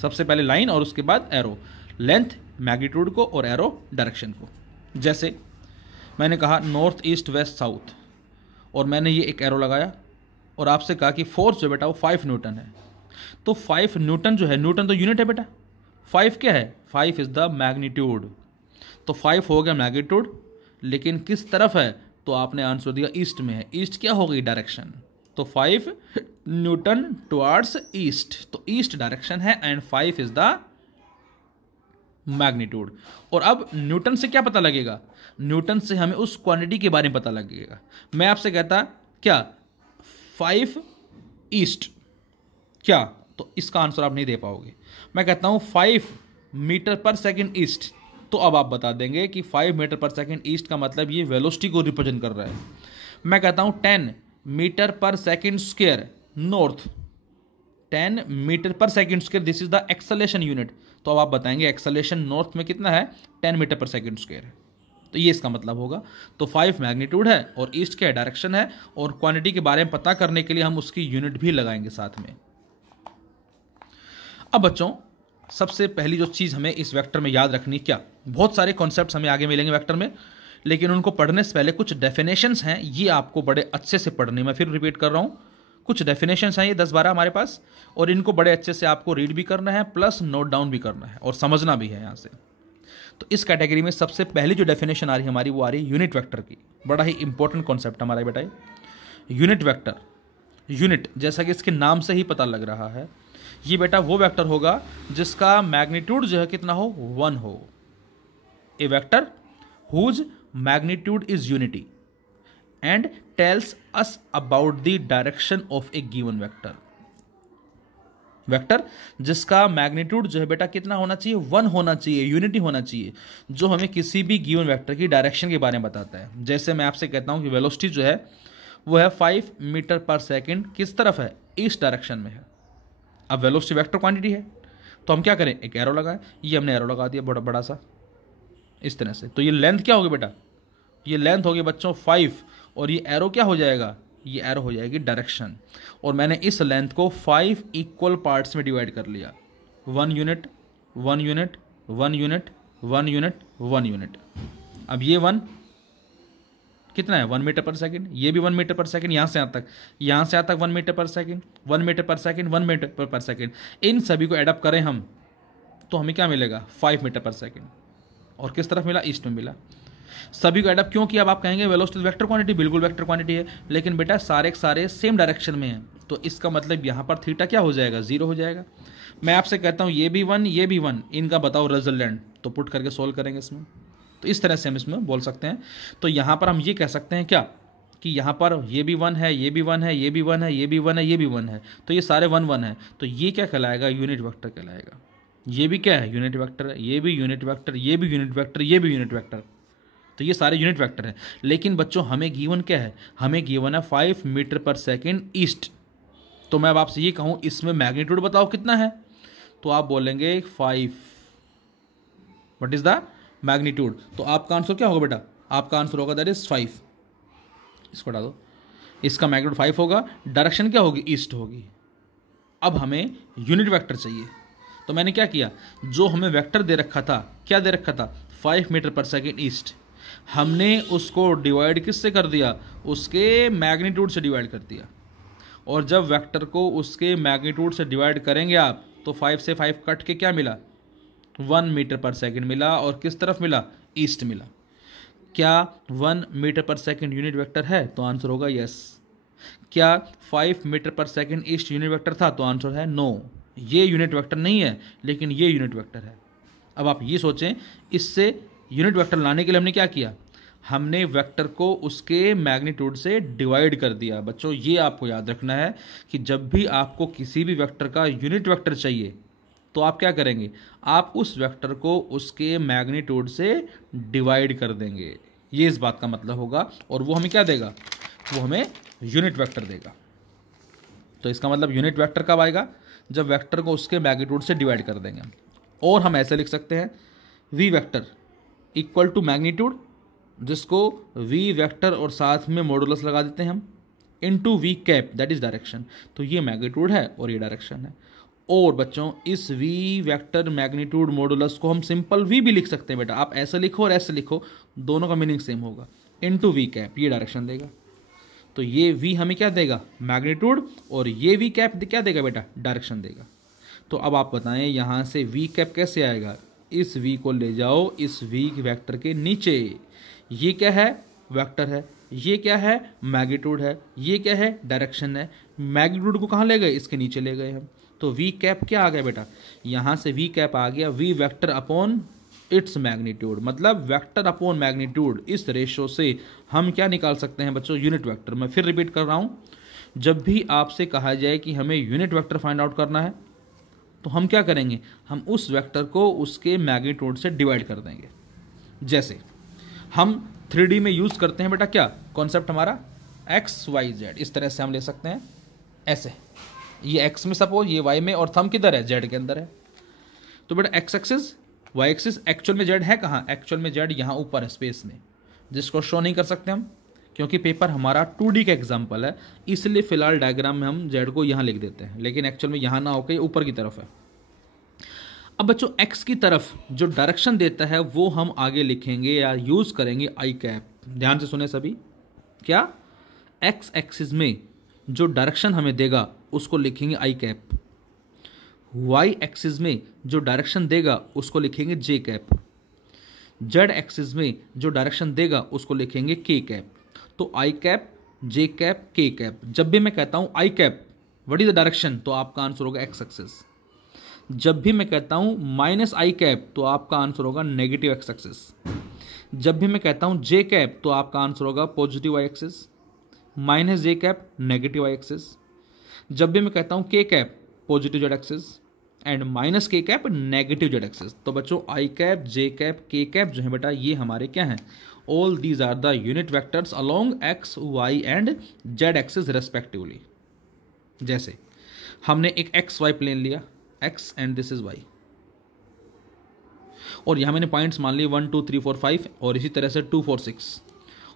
सबसे पहले लाइन और उसके बाद एरो, लेंथ मैग्नीट्यूड को और एरो डायरेक्शन को। जैसे मैंने कहा नॉर्थ ईस्ट वेस्ट साउथ, और मैंने ये एक एरो लगाया और आपसे कहा कि फोर्स जो बेटा वो 5 न्यूटन है। तो 5 न्यूटन जो है, न्यूटन तो यूनिट है बेटा, 5 क्या है, 5 इज द मैग्नीट्यूड। तो 5 हो गया मैग्नीट्यूड, लेकिन किस तरफ है, तो आपने आंसर दिया ईस्ट में है। ईस्ट क्या हो गई, डायरेक्शन। तो 5 न्यूटन टुवर्ड्स ईस्ट, तो ईस्ट डायरेक्शन है एंड 5 इज द मैग्नीट्यूड। और अब न्यूटन से क्या पता लगेगा, न्यूटन से हमें उस क्वांटिटी के बारे में पता लगेगा। मैं आपसे कहता क्या 5 ईस्ट क्या, तो इसका आंसर आप नहीं दे पाओगे। मैं कहता हूं 5 मीटर पर सेकंड ईस्ट, तो अब आप बता देंगे कि 5 मीटर पर सेकंड ईस्ट का मतलब ये वेलोसिटी को रिप्रेजेंट कर रहा है। मैं कहता हूं 10 मीटर पर सेकंड स्क्वायर नॉर्थ, 10 मीटर पर second square, this is the acceleration unit. तो अब आप बताएंगे एक्सेलेरेशन नॉर्थ में कितना है, 10 मीटर पर सेकंड स्क्वायर है, तो ये इसका मतलब होगा। तो 5 मैग्नीट्यूड है और ईस्ट क्या डायरेक्शन है, और क्वांटिटी के बारे में पता करने के लिए हम उसकी यूनिट भी लगाएंगे साथ में। अब बच्चों सबसे पहली जो चीज़ हमें इस वेक्टर में याद रखनी, क्या बहुत सारे कॉन्सेप्ट्स हमें आगे मिलेंगे वेक्टर में, लेकिन उनको पढ़ने से पहले कुछ डेफिनेशंस हैं, ये आपको बड़े अच्छे से पढ़ने, मैं फिर रिपीट कर रहा हूँ, कुछ डेफिनेशंस हैं ये 10-12 हमारे पास, और इनको बड़े अच्छे से आपको रीड भी करना है प्लस नोट डाउन भी करना है और समझना भी है यहाँ से। तो इस कैटेगरी में सबसे पहली जो डेफिनेशन आ रही है हमारी, वो आ रही है यूनिट वेक्टर की। बड़ा ही इंपॉर्टेंट कॉन्सेप्ट हमारा बेटा यूनिट वेक्टर। यूनिट जैसा कि इसके नाम से ही पता लग रहा है, ये बेटा वो वेक्टर होगा जिसका मैग्नीट्यूड जो है कितना हो, 1 हो। A vector whose magnitude is unity and tells us about the direction of a given vector. Vector जिसका मैग्नीट्यूड जो है बेटा कितना होना चाहिए, 1 होना चाहिए, यूनिटी होना चाहिए, जो हमें किसी भी गिवन वेक्टर की डायरेक्शन के बारे में बताता है। जैसे मैं आपसे कहता हूं कि वेलोसिटी जो है वो है 5 मीटर पर सेकेंड, किस तरफ है, ईस्ट डायरेक्शन में है। अब वेलोसिटी वेक्टर क्वांटिटी है तो हम क्या करें, एक एरो लगाएं। ये हमने एरो लगा दिया बड़ा बड़ा सा इस तरह से, तो ये लेंथ क्या होगी बेटा, ये लेंथ होगी बच्चों 5, और ये एरो क्या हो जाएगा, ये एरो हो जाएगी डायरेक्शन। और मैंने इस लेंथ को 5 इक्वल पार्ट्स में डिवाइड कर लिया, 1 unit 1 unit 1 unit 1 unit 1 unit. अब ये 1 कितना है, 1 मीटर पर सेकेंड, ये भी 1 मीटर पर सेकेंड, यहाँ से यहाँ तक, यहाँ से यहाँ तक 1 मीटर पर सेकेंड, 1 मीटर पर सेकेंड, 1 मीटर पर सेकेंड। इन सभी को एडअप करें हम तो हमें क्या मिलेगा, 5 मीटर पर सेकेंड। और किस तरफ मिला, ईस्ट में मिला। सभी को एडअप क्यों किया, अब आप कहेंगे वेलोसिटी वेक्टर क्वांटिटी, बिल्कुल वेक्टर क्वांटिटी है, लेकिन बेटा सारे के सारे सेम डायरेक्शन में हैं, तो इसका मतलब यहाँ पर थीटा क्या हो जाएगा, 0 हो जाएगा। मैं आपसे कहता हूँ ये भी 1 ये भी 1, इनका बताओ रिजल्टेंट, तो पुट करके सोल्व करेंगे इसमें। तो इस तरह से हम इसमें बोल सकते हैं। तो यहाँ पर हम ये कह सकते हैं क्या, कि यहाँ पर ये भी 1 है, ये भी 1 है, ये भी 1 है, ये भी 1 है, ये भी 1 है, तो ये सारे 1 1 है, तो ये क्या कहलाएगा, यूनिट वेक्टर कहलाएगा। ये भी क्या है, यूनिट वेक्टर, ये भी यूनिट वेक्टर, ये भी यूनिट वेक्टर, ये भी यूनिट वेक्टर, तो ये सारे यूनिट वेक्टर हैं। लेकिन बच्चों हमें गिवन क्या है, हमें गिवन है 5 मीटर पर सेकेंड ईस्ट। तो मैं अब आपसे ये कहूँ इसमें मैग्नीट्यूड बताओ कितना है, तो आप बोलेंगे 5। व्हाट इज द मैग्नीट्यूड, तो आपका आंसर क्या होगा बेटा, आपका आंसर होगा दैट इज 5। इसको हटा दो, इसका मैग्नीट्यूड 5 होगा, डायरेक्शन क्या होगी, ईस्ट होगी। अब हमें यूनिट वेक्टर चाहिए, तो मैंने क्या किया, जो हमें वेक्टर दे रखा था, क्या दे रखा था, 5 मीटर पर सेकेंड ईस्ट, हमने उसको डिवाइड किससे कर दिया, उसके मैग्नीट्यूड से डिवाइड कर दिया। और जब वेक्टर को उसके मैग्नीट्यूड से डिवाइड करेंगे आप, तो 5 से 5 कट के क्या मिला, 1 मीटर पर सेकेंड मिला, और किस तरफ मिला, ईस्ट मिला। क्या 1 मीटर पर सेकेंड यूनिट वेक्टर है, तो आंसर होगा यस। क्या 5 मीटर पर सेकेंड ईस्ट यूनिट वेक्टर था, तो आंसर है नो, ये यूनिट वेक्टर नहीं है, लेकिन ये यूनिट वेक्टर है। अब आप ये सोचें, इससे यूनिट वेक्टर लाने के लिए हमने क्या किया, हमने वेक्टर को उसके मैग्नीट्यूड से डिवाइड कर दिया। बच्चों ये आपको याद रखना है कि जब भी आपको किसी भी वेक्टर का यूनिट वेक्टर चाहिए, तो आप क्या करेंगे, आप उस वेक्टर को उसके मैग्नीट्यूड से डिवाइड कर देंगे। ये इस बात का मतलब होगा, और वो हमें क्या देगा, वो हमें यूनिट वेक्टर देगा। तो इसका मतलब यूनिट वेक्टर कब आएगा, जब वेक्टर को उसके मैग्नीट्यूड से डिवाइड कर देंगे। और हम ऐसे लिख सकते हैं, V vector equal to magnitude, जिसको वी वेक्टर और साथ में मॉडुलस लगा देते हैं हम, into V cap, that is direction. तो ये मैग्नीट्यूड है और ये डायरेक्शन है। और बच्चों इस वी वेक्टर मैग्नीट्यूड मॉडुलस को हम सिंपल वी भी लिख सकते हैं बेटा, आप ऐसे लिखो और ऐसे लिखो, दोनों का मीनिंग सेम होगा। इनटू वी कैप, ये डायरेक्शन देगा। तो ये वी हमें क्या देगा, मैग्नीट्यूड, और ये वी कैप क्या देगा बेटा, डायरेक्शन देगा। तो अब आप बताएं यहाँ से वी कैप कैसे आएगा, इस v को ले जाओ इस v वेक्टर के नीचे। ये क्या है, वेक्टर है, ये क्या है, मैग्नीट्यूड है, ये क्या है, डायरेक्शन है। मैग्नीट्यूड को कहाँ ले गए, इसके नीचे ले गए हम। तो v कैप क्या आ गया बेटा, यहाँ से v कैप आ गया v vector upon its magnitude, मतलब वेक्टर अपॉन मैग्नीट्यूड। इस रेशो से हम क्या निकाल सकते हैं बच्चों, यूनिट वेक्टर। मैं फिर रिपीट कर रहा हूँ, जब भी आपसे कहा जाए कि हमें यूनिट वेक्टर फाइंड आउट करना है, तो हम क्या करेंगे, हम उस वेक्टर को उसके मैग्नीट्यूड से डिवाइड कर देंगे। जैसे हम 3D में यूज़ करते हैं बेटा क्या कॉन्सेप्ट हमारा, एक्स वाई जेड, इस तरह से हम ले सकते हैं ऐसे, ये एक्स में सपोज, ये वाई में, और थंब किधर है, जेड के अंदर है। तो बेटा X axis Y axis, actual में जेड है कहाँ, एक्चुअल में जेड यहाँ ऊपर है स्पेस में, जिसको शो नहीं कर सकते हम, क्योंकि पेपर हमारा 2D का एग्जाम्पल है, इसलिए फिलहाल डायग्राम में हम जेड को यहाँ लिख देते हैं, लेकिन एक्चुअल में यहाँ ना होकर ऊपर की तरफ है। अब बच्चों एक्स की तरफ जो डायरेक्शन देता है वो हम आगे लिखेंगे या यूज़ करेंगे आई कैप। ध्यान से सुने सभी, क्या एक्स एक्सिस में जो डायरेक्शन हमें देगा उसको लिखेंगे आई कैप, वाई एक्सिस में जो डायरेक्शन देगा उसको लिखेंगे जे कैप, जेड एक्सिस में जो डायरेक्शन देगा उसको लिखेंगे के कैप। तो आई कैप, जे कैप, के कैप। जब भी मैं कहता हूं i cap what is the direction, तो आपका आंसर होगा एक्स एक्सिस। जब भी मैं कहता हूं माइनस आई कैप, तो आपका आंसर होगा नेगेटिव एक्स एक्सिस। जब भी मैं कहता हूं जे कैप, तो आपका आंसर होगा positive Y axis. Minus J cap negative Y axis, जब भी मैं कहता हूँ K cap positive Z axis and minus K cap negative Z axis, तो बच्चों आई कैप जे कैप के कैप जो है बेटा ये हमारे क्या हैं, all these are the unit vectors along X Y and Z axis respectively. जैसे हमने एक एक्स वाई प्लेन लिया, X and this is Y, और यहाँ मैंने पॉइंट्स मान लिए 1 2 3 4 5 और इसी तरह से 2 4 6,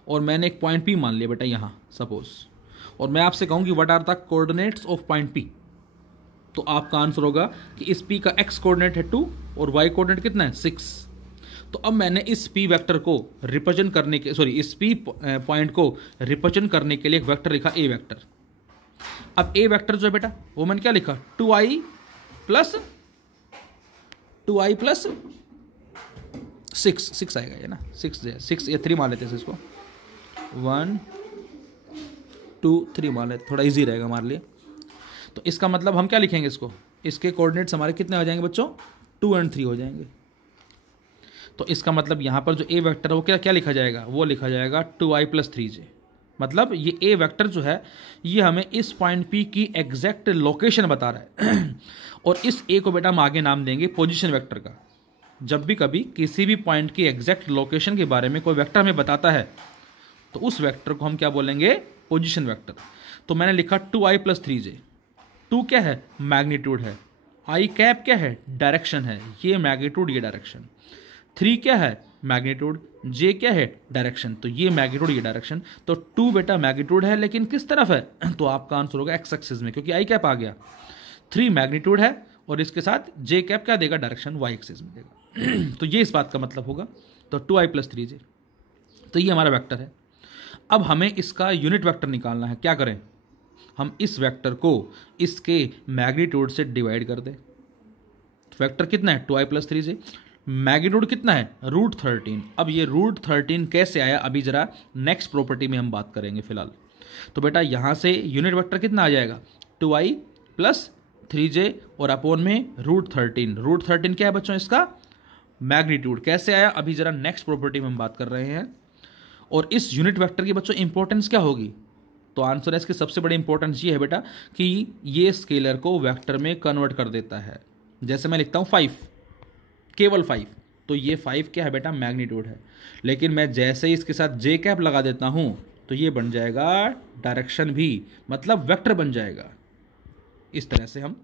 और मैंने एक पॉइंट पी मान लिया बेटा यहाँ सपोज, और मैं आपसे कहूँ कि what are the coordinates of point P, तो आपका आंसर होगा कि इस पी का एक्स कोऑर्डिनेट है 2 और वाई कोऑर्डिनेट कितना है 6। तो अब मैंने इस पी वेक्टर को रिप्रेजेंट करने के इस पी पॉइंट को रिप्रेजेंट करने के लिए एक वेक्टर लिखा ए वेक्टर। अब ए वेक्टर जो है बेटा वो मैंने क्या लिखा 2i प्लस 6 आएगा ये ना, 6 या 3 मान लेते हैं इसको, 1 2 3 मान लेते, थोड़ा इजी रहेगा हमारे लिए। तो इसका मतलब हम क्या लिखेंगे इसको, इसके कोऑर्डिनेट्स हमारे कितने हो जाएंगे बच्चों 2 और 3 हो जाएंगे। तो इसका मतलब यहाँ पर जो ए वेक्टर है वो क्या लिखा जाएगा, वो लिखा जाएगा 2i प्लस 3j। मतलब ये ए वेक्टर जो है ये हमें इस पॉइंट पी की एग्जैक्ट लोकेशन बता रहा है और इस ए को बेटा हम आगे नाम देंगे पोजीशन वेक्टर का। जब भी कभी किसी भी पॉइंट की एग्जैक्ट लोकेशन के बारे में कोई वेक्टर हमें बताता है तो उस वेक्टर को हम क्या बोलेंगे, पोजीशन वेक्टर। तो मैंने लिखा 2i प्लस 3j। 2 क्या है, मैग्नीट्यूड है, i कैप क्या है, डायरेक्शन है, ये मैग्नीट्यूड ये डायरेक्शन, 3 क्या है मैग्नीट्यूड, j क्या है डायरेक्शन, तो ये मैग्नीट्यूड ये डायरेक्शन। तो 2 बेटा मैग्नीट्यूड है लेकिन किस तरफ है, तो आपका आंसर होगा एक्स एक्सिस में, क्योंकि i कैप आ गया, 3 मैग्नीट्यूड है और इसके साथ j कैप क्या देगा, डायरेक्शन y एक्सिस में देगा। तो ये इस बात का मतलब होगा। तो 2i प्लस 3j, तो ये हमारा वेक्टर है। अब हमें इसका यूनिट वेक्टर निकालना है, क्या करें, हम इस वेक्टर को इसके मैग्नीट्यूड से डिवाइड कर दें। वेक्टर कितना है 2i प्लस 3j, मैग्नीट्यूड कितना है √13। अब ये √13 कैसे आया, अभी जरा नेक्स्ट प्रॉपर्टी में हम बात करेंगे फिलहाल। तो बेटा यहाँ से यूनिट वेक्टर कितना आ जाएगा 2i प्लस 3j और अपॉन में √13। √13 क्या है बच्चों, इसका मैग्नीट्यूड। कैसे आया अभी जरा नेक्स्ट प्रॉपर्टी में हम बात कर रहे हैं। और इस यूनिट वेक्टर की बच्चों इंपॉर्टेंस क्या होगी, तो आंसर है इसकी सबसे बड़ी इंपॉर्टेंस ये है बेटा कि ये स्केलर को वेक्टर में कन्वर्ट कर देता है। जैसे मैं लिखता हूँ 5, केवल 5, तो ये 5 क्या है बेटा मैग्नीट्यूड है, लेकिन मैं जैसे ही इसके साथ j कैप लगा देता हूँ तो ये बन जाएगा डायरेक्शन भी, मतलब वेक्टर बन जाएगा। इस तरह से हम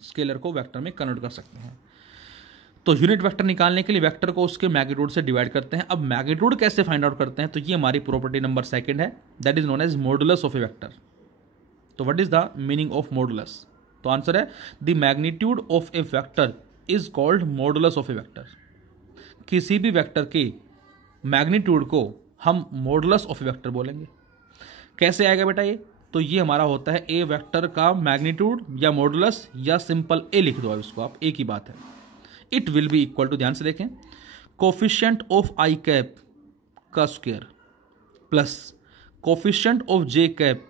स्केलर को वेक्टर में कन्वर्ट कर सकते हैं। तो यूनिट वेक्टर निकालने के लिए वेक्टर को उसके मैग्नीट्यूड से डिवाइड करते हैं। अब मैग्नीट्यूड कैसे फाइंड आउट करते हैं, तो ये हमारी प्रॉपर्टी नंबर 2 है, that is known as modulus of a vector. तो what is the meaning of modulus, तो आंसर है the magnitude of a vector is called modulus of a vector. किसी भी वेक्टर के मैग्नीट्यूड को हम मॉडुलस ऑफ ए वेक्टर बोलेंगे। कैसे आएगा बेटा ये, तो ये हमारा होता है ए वेक्टर का मैग्नीट्यूड या मॉडुलस, या सिंपल ए लिख दो, अब इसको आप, एक ही बात है। It will be equal to, ध्यान से देखें, कोफिशिएंट ऑफ आई कैप का square plus coefficient of J cap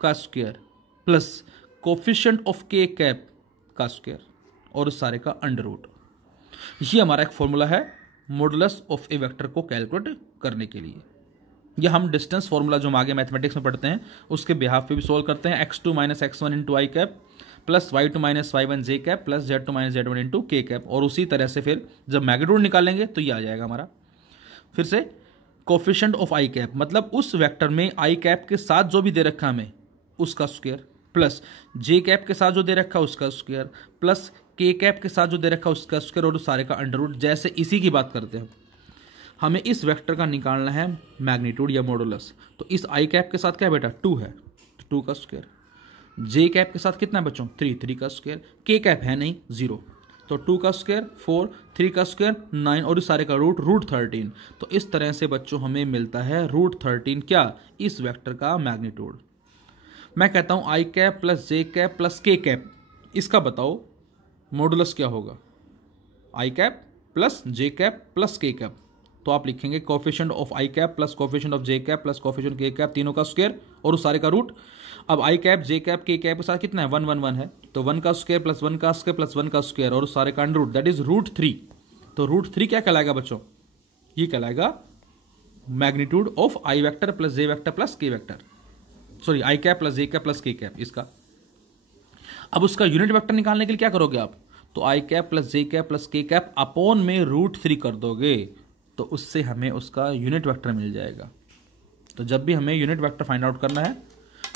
का square plus coefficient of K cap का स्क्वायर और उस सारे का अंडर रूट। ये हमारा एक फॉर्मूला है मॉडुलस ऑफ ए वेक्टर को कैलकुलेट करने के लिए। यह हम डिस्टेंस फॉर्मूला जो हम आगे मैथमेटिक्स में पढ़ते हैं उसके बिहाफ पे भी सोल्व करते हैं। x2 minus x1 into i cap plus y2 minus y1 j cap plus z2 minus z1 into k cap, और उसी तरह से फिर जब मैग्नीट्यूड निकालेंगे तो ये आ जाएगा हमारा। फिर से कोफिशिएंट ऑफ आई कैप, मतलब उस वेक्टर में आई कैप के साथ जो भी दे रखा हमें उसका स्क्वायर, प्लस जे कैप के साथ जो दे रखा उसका स्क्वायर, प्लस के कैप के साथ जो दे रखा उसका स्क्वायर, और उस सारे का अंडर रूट। जैसे इसी की बात करते हैं, हमें इस वेक्टर का निकालना है मैग्नीट्यूड या मॉडुलस। तो इस आई कैप के साथ क्या बेटा 2 है, तो 2 का स्क्वायर, जे कैप के साथ कितना है बच्चों 3 का स्क्वायर, के कैप है नहीं 0, तो 2 का स्क्वायर 4, 3 का स्क्वायर 9 और इस सारे का रूट √13। तो इस तरह से बच्चों हमें मिलता है √13 क्या, इस वेक्टर का मैग्नीट्यूड। मैं कहता हूँ आई cap plus j cap plus k cap, इसका बताओ मॉडुलस क्या होगा, आई cap plus j cap plus k cap. तो आप लिखेंगे coefficient of I cap plus coefficient of J cap plus coefficient के कैप, तीनों का स्क्वायर और उस सारे का रूट। अब आई कैप जे कैप के कैप के साथ कितना है 1 1 1 है, तो 1 का स्क्वायर प्लस 1 का स्क्वायर प्लस 1 का स्क्वायर और उस सारे का अंडर रूट, दैट इज √3। तो √3 क्या कहलाएगा बच्चों, ये कहलाएगा magnitude of i vector plus j vector plus k vector. Sorry i cap plus j cap plus k cap इसका। अब उसका यूनिट वेक्टर निकालने के लिए क्या करोगे आप, तो i cap plus j cap plus k cap upon में √3 कर दोगे, तो उससे हमें उसका यूनिट वेक्टर मिल जाएगा। तो जब भी हमें यूनिट वेक्टर फाइंड आउट करना है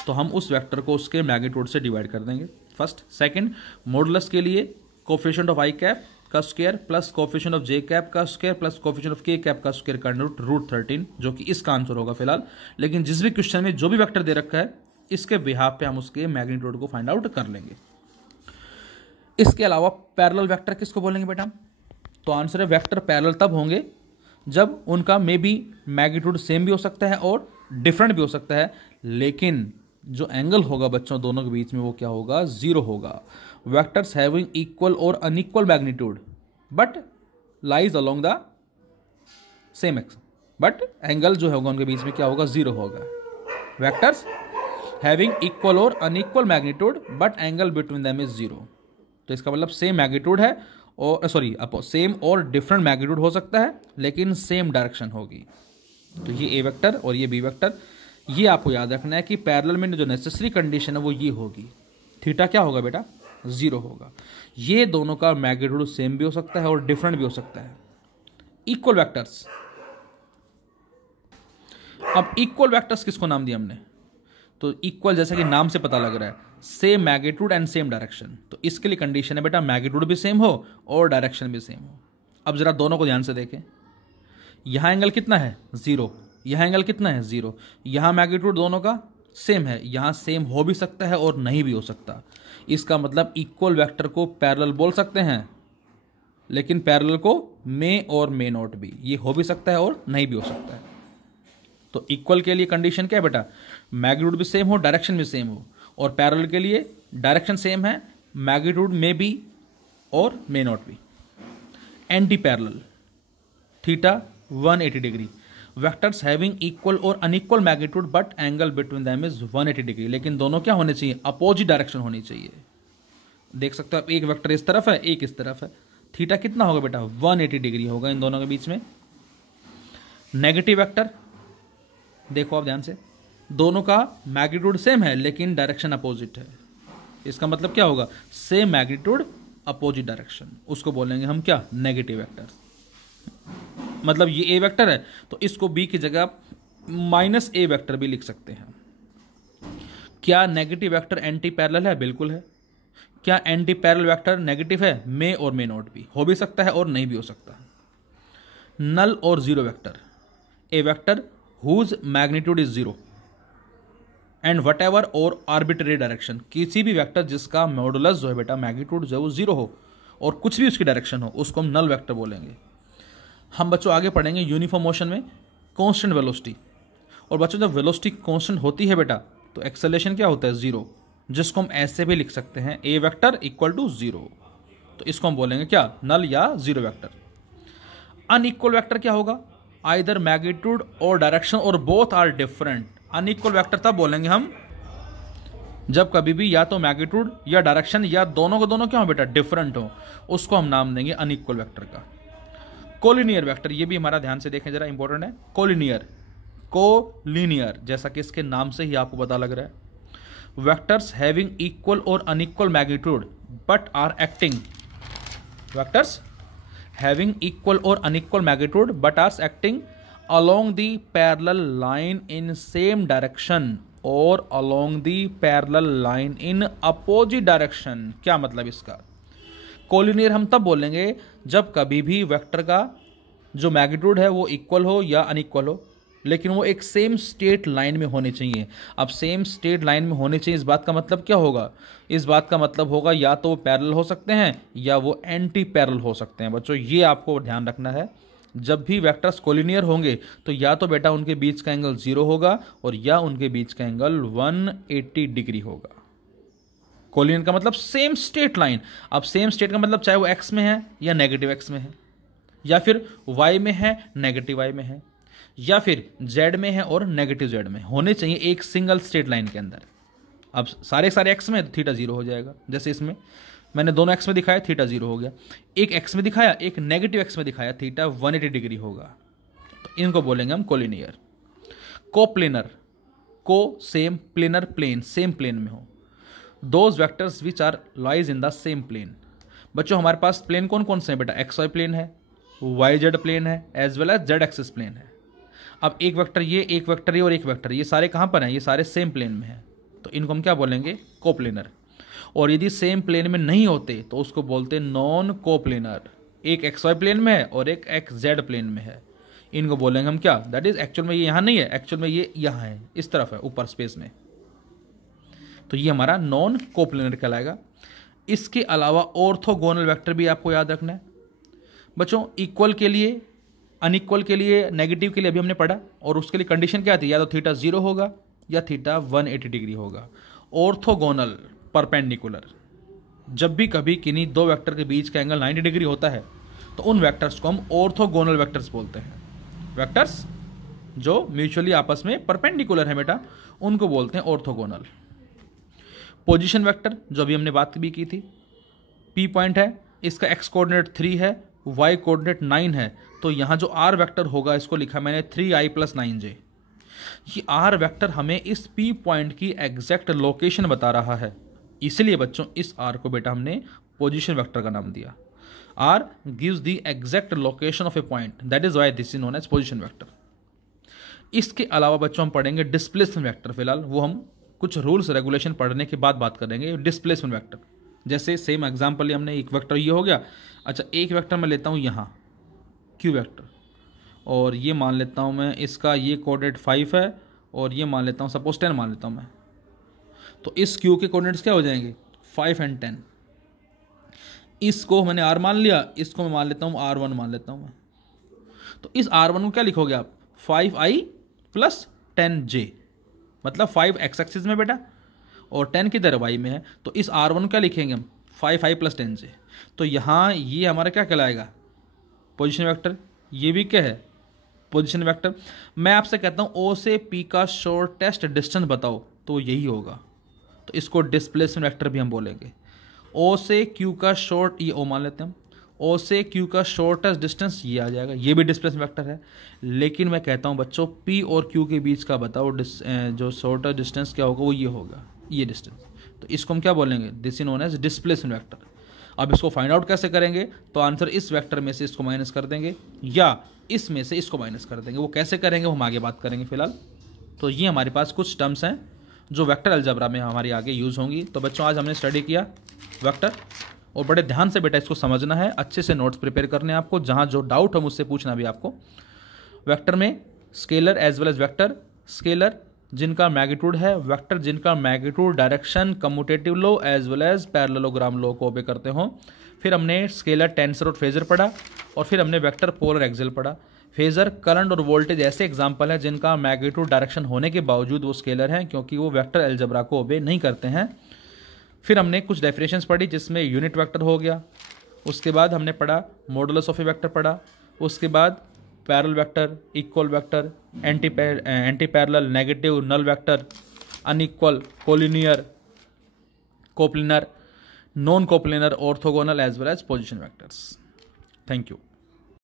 तो हम उस वेक्टर को उसके मैग्नीट्यूड से डिवाइड कर देंगे, फर्स्ट। सेकंड, मॉडुलस के लिए कोफिशिएंट ऑफ आई कैप का square plus coefficient of J cap का square plus coefficient of K cap का स्क्वायर का √13, जो कि इसका आंसर होगा फिलहाल। लेकिन जिस भी क्वेश्चन में जो भी वेक्टर दे रखा है इसके बिहाफ पे हम उसके मैग्नीट्यूड को फाइंड आउट कर लेंगे। इसके अलावा पैरेलल वेक्टर किसको बोलेंगे बेटा, तो आंसर है वेक्टर पैरेलल तब होंगे जब उनका मे बी मैग्नीट्यूड सेम भी हो सकता है और डिफरेंट भी हो सकता है, लेकिन जो एंगल होगा बच्चों दोनों के बीच में वो क्या होगा, 0 होगा। वेक्टर्स हैविंग इक्वल और unequal magnitude but lies along the same x, but angle जो होगा उनके बीच में क्या होगा, 0 होगा। वेक्टर्स हैविंग इक्वल और unequal magnitude but angle between them is 0। तो इसका मतलब सेम मैग्नीट्यूड है और सॉरी सेम और डिफरेंट मैग्नीट्यूड हो सकता है लेकिन सेम डायरेक्शन होगी। तो ये ए वेक्टर और ये बी वेक्टर, ये आपको याद रखना है कि पैरेलल में जो नेसेसरी कंडीशन है वो ये होगी, थीटा क्या होगा बेटा, 0 होगा। ये दोनों का मैग्नीट्यूड सेम भी हो सकता है और डिफरेंट भी हो सकता है। इक्वल वेक्टर्स, अब इक्वल वेक्टर्स किसको नाम दिया हमने, तो इक्वल जैसा कि नाम से पता लग रहा है same magnitude and same direction, तो इसके लिए कंडीशन है बेटा मैग्नीट्यूड भी सेम हो और डायरेक्शन भी सेम हो। अब जरा दोनों को ध्यान से देखें, यहां एंगल कितना है, 0, यहां एंगल कितना है, 0, यहां मैग्नीट्यूड दोनों का सेम है, यहां सेम हो भी सकता है और नहीं भी हो सकता। इसका मतलब इक्वल वेक्टर को पैरेलल बोल सकते हैं, लेकिन पैरेलल को मे और मे नॉट भी, ये हो भी सकता है और नहीं भी हो सकता है। तो इक्वल के लिए कंडीशन क्या है बेटा, मैग्नीट्यूड भी सेम हो डायरेक्शन भी सेम हो, और पैरेलल के लिए डायरेक्शन सेम है, मैग्नीट्यूड मे बी और may not be. Anti parallel, theta 180 degree, vectors having equal और unequal magnitude but angle between them is 180 degree, लेकिन दोनों क्या होने चाहिए, अपोजिट डायरेक्शन होनी चाहिए। देख सकते हो आप, एक वेक्टर इस तरफ है एक इस तरफ है, थीटा कितना होगा बेटा, 180 डिग्री होगा इन दोनों के बीच में। नेगेटिव वेक्टर देखो आप ध्यान से, दोनों का मैग्नीट्यूड सेम है लेकिन डायरेक्शन अपोजिट है, इसका मतलब क्या होगा, सेम मैग्नीट्यूड अपोजिट डायरेक्शन, उसको बोलेंगे हम क्या, नेगेटिव वेक्टर। मतलब ये ए वेक्टर है तो इसको बी की जगह -a वेक्टर भी लिख सकते हैं। क्या नेगेटिव वेक्टर एंटी पैरेलल है, बिल्कुल है। क्या एंटी पैरेलल वेक्टर नेगेटिव है, मे और मे नॉट भी, हो भी सकता है और नहीं भी हो सकता। नल और zero vector, a vector whose magnitude is 0 and whatever और आर्बिट्रेरी डायरेक्शन, किसी भी वेक्टर जिसका मॉडुलस जो है बेटा मैग्नीट्यूड जो है वो 0 हो और कुछ भी उसकी डायरेक्शन हो, उसको हम नल वेक्टर बोलेंगे। हम बच्चों आगे पढ़ेंगे यूनिफॉर्म मोशन में कांस्टेंट वेलोसिटी, और बच्चों जब वेलोसिटी कांस्टेंट होती है बेटा तो एक्सेलरेशन क्या होता है, 0, जिसको हम ऐसे भी लिख सकते हैं, ए वेक्टर इक्वल टू 0, तो इसको हम बोलेंगे क्या, नल या जीरो वेक्टर। अनइक्वल वेक्टर क्या होगा, आइदर मैग्नीट्यूड और डायरेक्शन और both are different. Unequal vector तब बोलेंगे हम जब कभी भी या तो मैग्नीट्यूड या डायरेक्शन या दोनों को दोनों क्या हो बेटा, डिफरेंट हो, उसको हम नाम देंगे अनइक्वल वेक्टर का। कोलिनियर वेक्टर, ये भी हमारा ध्यान से देखें जरा, इंपॉर्टेंट है। कोलिनियर, कोलिनियर जैसा कि इसके नाम से ही आपको पता लग रहा है, वेक्टर्स हैविंग इक्वल और unequal magnitude but are acting, vectors having equal or unequal magnitude but are acting along the parallel line in same direction or along the parallel line in opposite direction। क्या मतलब इसका, collinear हम तब बोलेंगे जब कभी भी वेक्टर का जो मैग्नीट्यूड है वो इक्वल हो या अनइक्वल हो, लेकिन वो एक सेम स्ट्रेट लाइन में होने चाहिए। अब सेम स्ट्रेट लाइन में होने चाहिए, इस बात का मतलब क्या होगा, इस बात का मतलब होगा या तो वो पैरेलल हो सकते हैं या वो एंटी पैरेलल हो सकते हैं। बच्चों ये आपको ध्यान रखना है, जब भी वेक्टर्स कोलिनियर होंगे तो या तो बेटा उनके बीच का एंगल 0 होगा और या उनके बीच का एंगल 180 डिग्री होगा। कोलिनियर का मतलब सेम स्ट्रेट लाइन। अब सेम स्ट्रेट का मतलब चाहे वो एक्स में है या नेगेटिव एक्स में है, या फिर वाई में है नेगेटिव वाई में है, या फिर जेड में है और नेगेटिव जेड में, होने चाहिए एक सिंगल स्ट्रेट लाइन के अंदर। अब सारे एक्स में तो थीटा 0 हो जाएगा, जैसे इसमें मैंने दोनों एक्स में दिखाया थीटा 0 हो गया, एक एक्स में दिखाया एक नेगेटिव एक्स में दिखाया थीटा 180 डिग्री होगा। तो इनको बोलेंगे हम कोलिनियर। कोप्लेनर, को same planar plane, same plane में हो, those vectors which are lies in the same plane. बच्चों हमारे पास प्लेन कौन कौन से हैं बेटा, एक्स वाई प्लेन है, वाई जेड प्लेन है, as well as Z axis plane है। अब एक वेक्टर ये, एक वेक्टर ये और एक वेक्टर ये सारे कहाँ पर हैं, ये सारे सेम प्लेन में हैं, तो इनको हम क्या बोलेंगे, कोप्लेनर। और यदि सेम प्लेन में नहीं होते तो उसको बोलते हैं नॉन कोप्लेनर। एक एक्स वाई प्लेन में है और एक एक्स जेड प्लेन में है, इनको बोलेंगे हम क्या, दैट इज एक्चुअल में ये यहाँ नहीं है, एक्चुअल में ये यहाँ है, इस तरफ है ऊपर स्पेस में, तो ये हमारा नॉन कोप्लेनर कहलाएगा। इसके अलावा ऑर्थोगोनल वेक्टर भी आपको याद रखना है बच्चों। इक्वल के लिए, अनइक्वल के लिए, नेगेटिव के लिए अभी हमने पढ़ा, और उसके लिए कंडीशन क्या थी, या तो थीटा 0 होगा या थीटा 180 डिग्री होगा। ऑर्थोगोनल परपेंडिकुलर, जब भी कभी किन्हीं दो वेक्टर के बीच का एंगल 90 डिग्री होता है तो उन वेक्टर्स को हम ऑर्थोगोनल वेक्टर्स बोलते हैं। वेक्टर्स जो म्यूचुअली आपस में परपेंडिकुलर है बेटा, उनको बोलते हैं ऑर्थोगोनल। पोजीशन वेक्टर जो अभी हमने बात भी की थी, पी पॉइंट है, इसका एक्स कोऑर्डिनेट 3 है, वाई कोऑर्डिनेट 9 है, तो यहाँ जो आर वेक्टर होगा इसको लिखा मैंने 3i + 9j। ये आर वेक्टर हमें इस पी पॉइंट की एग्जैक्ट लोकेशन बता रहा है, इसलिए बच्चों इस आर को बेटा हमने पोजीशन वेक्टर का नाम दिया। R gives the exact location of a point, that is why this is known as position vector. इसके अलावा बच्चों हम पढ़ेंगे डिस्प्लेसमेंट वेक्टर, फिलहाल वो हम कुछ रूल्स रेगुलेशन पढ़ने के बाद बात करेंगे। डिस्प्लेसमेंट वेक्टर जैसे सेम एग्जांपल ही हमने, एक वेक्टर ये हो गया, अच्छा एक वेक्टर मैं लेता हूँ यहाँ क्यू वेक्टर, और ये मान लेता हूँ मैं इसका ये कोऑर्डिनेट 5 है, और ये मान लेता हूँ सपोज 10 मान लेता हूँ मैं, तो इस क्यू के कोऑर्डिनेट्स क्या हो जाएंगे 5 और 10। इसको मैंने आर मान लिया, इसको मैं मान लेता हूँ R1 मान लेता हूँ मैं, तो इस R1 को क्या लिखोगे आप 5i + 10j, मतलब 5 एक्स एक्सिस में बेटा और 10 किधर वाई में है, तो इस R1 क्या लिखेंगे हम 5i + 10j। तो यहाँ ये हमारा क्या कहलाएगा पोजीशन वेक्टर, ये भी क्या है पोजीशन वेक्टर। मैं आपसे कहता हूँ O से P का शॉर्टेस्ट डिस्टेंस बताओ, तो यही होगा, तो इसको डिस्प्लेसमेंट वेक्टर भी हम बोलेंगे। O से Q का शॉर्ट, ये O मान लेते हैं हम, O से Q का शॉर्टेस्ट डिस्टेंस ये आ जाएगा, ये भी डिस्प्लेसमेंट वेक्टर है। लेकिन मैं कहता हूँ बच्चों P और Q के बीच का बताओ जो शॉर्टेस्ट डिस्टेंस क्या होगा, वो ये होगा, ये डिस्टेंस, तो इसको हम क्या बोलेंगे, this is known as displacement vector. अब इसको फाइंड आउट कैसे करेंगे, तो आंसर इस वेक्टर में से इसको माइनस कर देंगे या इसमें से इसको माइनस कर देंगे, वो कैसे करेंगे वो हम आगे बात करेंगे। फिलहाल तो ये हमारे पास कुछ टर्म्स हैं जो वेक्टर अलजेब्रा में हमारी आगे यूज़ होंगी। तो बच्चों आज हमने स्टडी किया वेक्टर, और बड़े ध्यान से बेटा इसको समझना है, अच्छे से नोट्स प्रिपेयर करने हैं आपको, जहाँ जो डाउट हो मुझसे पूछना भी आपको। वेक्टर में scalar as well as vector, scalar जिनका मैग्नीट्यूड है, वेक्टर जिनका magnitude direction commutative law as well as parallelogram law को ओबे करते हो। फिर हमने स्केलर टेंसर और फेजर पढ़ा, और फिर हमने वेक्टर पोलर एक्सियल पढ़ा। फेजर करंट और वोल्टेज ऐसे एग्जाम्पल हैं जिनका मैग्नीट्यूड डायरेक्शन होने के बावजूद वो स्केलर हैं, क्योंकि वो वेक्टर अलजेब्रा को ओबे नहीं करते हैं। फिर हमने कुछ डेफिनेशंस पढ़ी जिसमें यूनिट वेक्टर हो गया, उसके बाद हमने पढ़ा मॉडुलस ऑफ ए वेक्टर पढ़ा, उसके बाद parallel vector, equal vector, anti parallel, negative, null vector, unequal, collinear, coplanar, non coplanar, orthogonal as well as position vectors. Thank you.